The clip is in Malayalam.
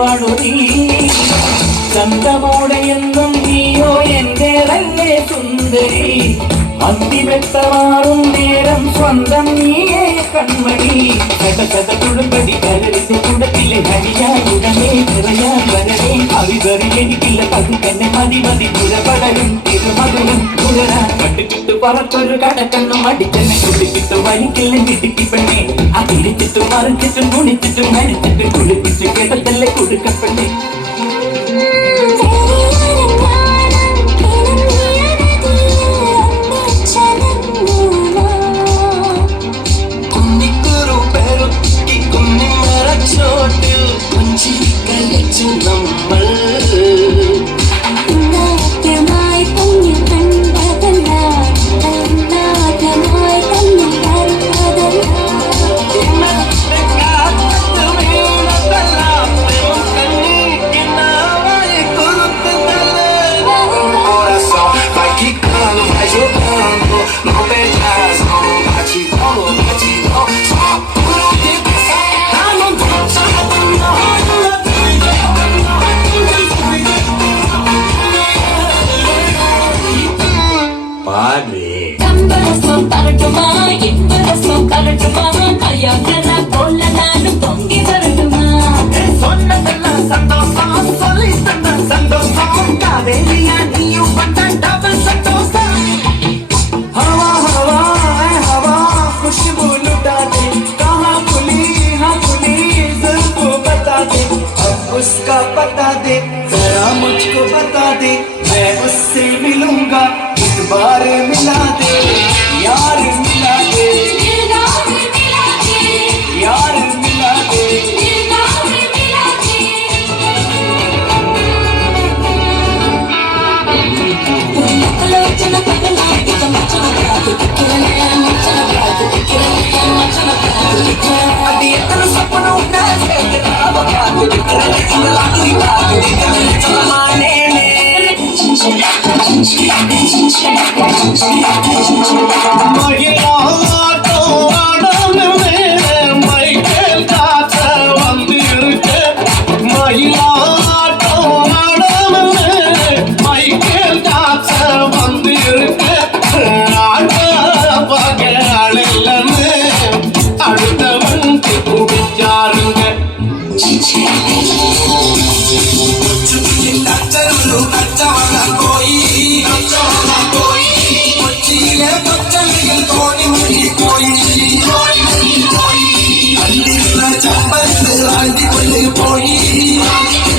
വാണു നീ ചന്തമോടെ എന്നും നീയോ എന്റെ തന്നെ സുന്ദരി അന്തിവെട്ടമാറും നേരം സ്വന്തം നീയേ കൺമണി ചതകുടുംബടി കരളിന്റെ കുടത്തിലെ ഹരിയായി ഉടനെ നിറയാൻ വരവേ അവിവറിൽ എനിക്കില്ല പതി തന്നെ മതി മതി പുരപടലും തിരുമധുരം പുരരാൻ പട്ടുകിട്ടു പറത്തൊരു കടക്കണ്ണും അടിച്ചെന്നെ കുളിപ്പിട്ടു വലിക്കില്ല കിടുക്കി പെണ്ണെ അതിരിച്ചിട്ടും മറിച്ചിട്ടും കുണിച്ചിട്ടും നരിച്ചിട്ടും കുളിപ്പിച്ചു കിടത്തല്ലേ കൊടുക്കപ്പെണ്ണെ उसका पता दे जरा मुझको बता दे मैं उससे मिलूंगा एक बार मिला दे यार मिला दे यार मिला दे Boy